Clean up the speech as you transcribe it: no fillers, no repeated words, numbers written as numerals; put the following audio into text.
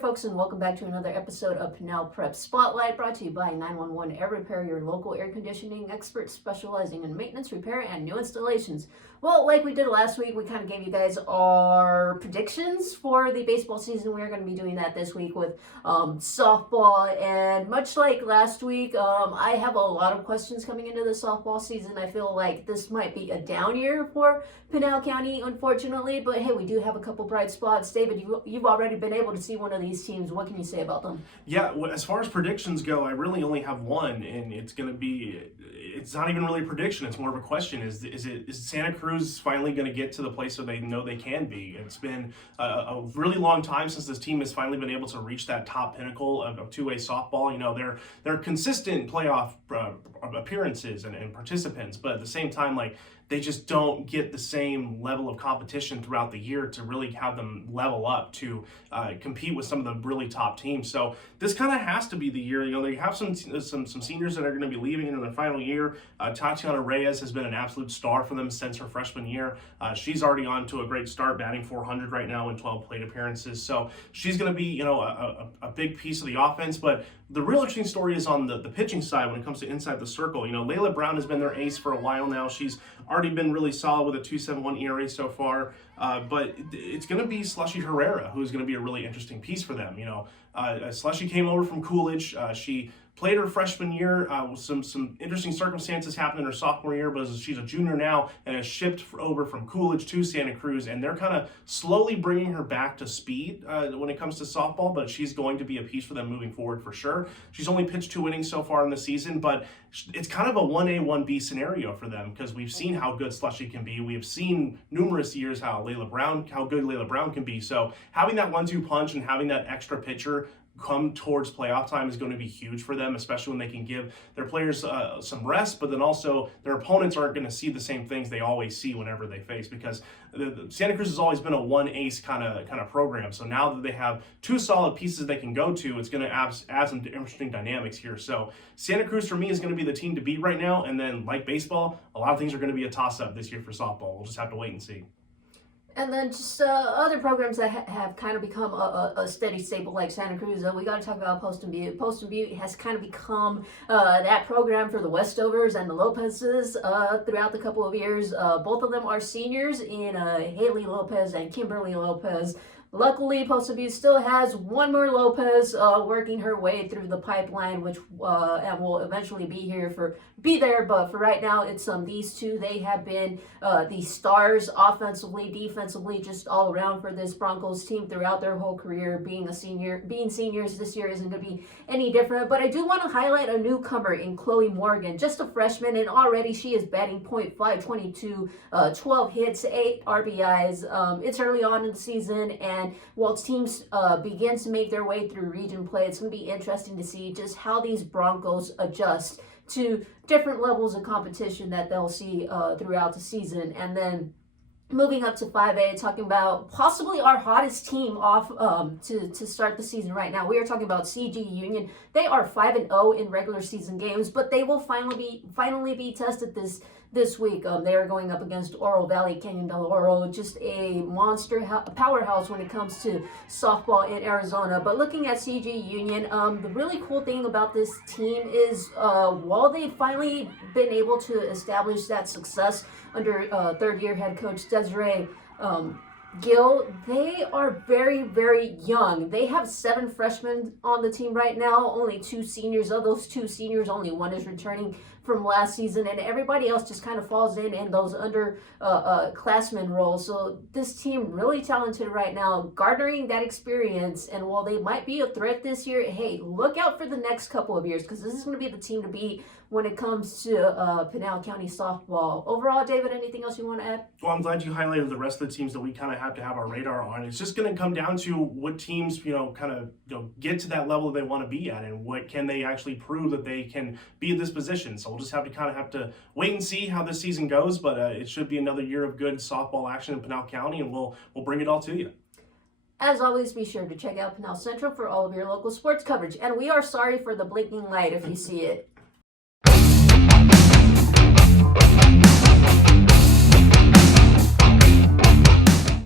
folks, and welcome back to another episode of Pinal Prep Spotlight, brought to you by 911 Air Repair, your local air conditioning expert specializing in maintenance, repair, and new installations. Well, like we did last week, we kind of gave you guys our predictions for the baseball season. We're going to be doing that this week with softball, and much like last week, I have a lot of questions coming into the softball season. I feel like this might be a down year for Pinal County, unfortunately, but hey, we do have a couple bright spots. David, you've already been able to see one of these teams. What can you say about them? Yeah, as far as predictions go, I really only have one, and it's not even really a prediction. It's more of a question. Is Santa Cruz finally going to get to the place where they know they can be? It's been a really long time since this team has finally been able to reach that top pinnacle of two-way softball. You know, they're consistent playoff appearances and participants, but at the same time, like, they just don't get the same level of competition throughout the year to really have them level up to compete with some of the really top teams. So this kind of has to be the year. You know, they have some seniors that are going to be leaving in their final year. Tatiana Reyes has been an absolute star for them since her freshman year. She's already on to a great start, batting .400 right now in 12 plate appearances. So she's going to be, you know, a big piece of the offense. But the real interesting story is on the pitching side when it comes to inside the circle. You know, Layla Brown has been their ace for a while now. She's already been really solid with a 2.71 ERA so far, but it's going to be Slushy Herrera, who's going to be a really interesting piece for them. You know, Slushy came over from Coolidge. She played her freshman year. Some interesting circumstances happened in her sophomore year, but she's a junior now and has shipped over from Coolidge to Santa Cruz, and they're kind of slowly bringing her back to speed when it comes to softball, but she's going to be a piece for them moving forward for sure. She's only pitched 2 innings so far in the season, but it's kind of a 1A, 1B scenario for them because we've seen how good Slushy can be. We have seen numerous years how good Layla Brown can be. So having that 1-2 punch and having that extra pitcher come towards playoff time is going to be huge for them, especially when they can give their players some rest, but then also their opponents aren't going to see the same things they always see whenever they face, because Santa Cruz has always been a one ace kind of program. So now that they have 2 solid pieces they can go to, it's going to add some interesting dynamics here. So Santa Cruz for me is going to be the team to beat right now, and then like baseball, a lot of things are going to be a toss-up this year for softball. We'll just have to wait and see. And then just other programs that have kind of become a steady staple like Santa Cruz. We got to talk about Poston Butte. Poston Butte has kind of become that program for the Westovers and the Lopez's throughout the couple of years. Both of them are seniors in Haley Lopez and Kimberly Lopez. Luckily, Poston Butte still has one more Lopez working her way through the pipeline, which and will eventually be there. But for right now, it's these two. They have been the stars offensively, defensively, just all around for this Broncos team throughout their whole career. Being seniors this year isn't going to be any different. But I do want to highlight a newcomer in Chloe Morgan, just a freshman, and already she is batting .522, 12 hits, 8 RBIs. It's early on in the season, and while teams begin to make their way through region play, it's going to be interesting to see just how these Broncos adjust to different levels of competition that they'll see throughout the season. And then moving up to 5A, talking about possibly our hottest team off to start the season right now. We are talking about CG Union. They are 5-0 in regular season games, but they will finally be tested this week. They are going up against Oro Valley Canyon del Oro, just a monster powerhouse when it comes to softball in Arizona. But looking at CG Union, the really cool thing about this team is while they've finally been able to establish that success under third-year head coach Desiree Gill, they are very, very young. They have 7 freshmen on the team right now, only 2 seniors. Of those 2 seniors, only 1 is returning from last season, and everybody else just kind of falls in those underclassmen roles. So this team really talented right now, garnering that experience, and while they might be a threat this year, hey, look out for the next couple of years, because this is going to be the team to beat when it comes to Pinal County softball. Overall, David, anything else you want to add? Well, I'm glad you highlighted the rest of the teams that we kind of have to have our radar on. It's just going to come down to what teams, get to that level they want to be at, and what can they actually prove that they can be in this position. So we'll just have to wait and see how this season goes, but it should be another year of good softball action in Pinal County, and we'll bring it all to you. As always, be sure to check out Pinal Central for all of your local sports coverage. And we are sorry for the blinking light if you see it.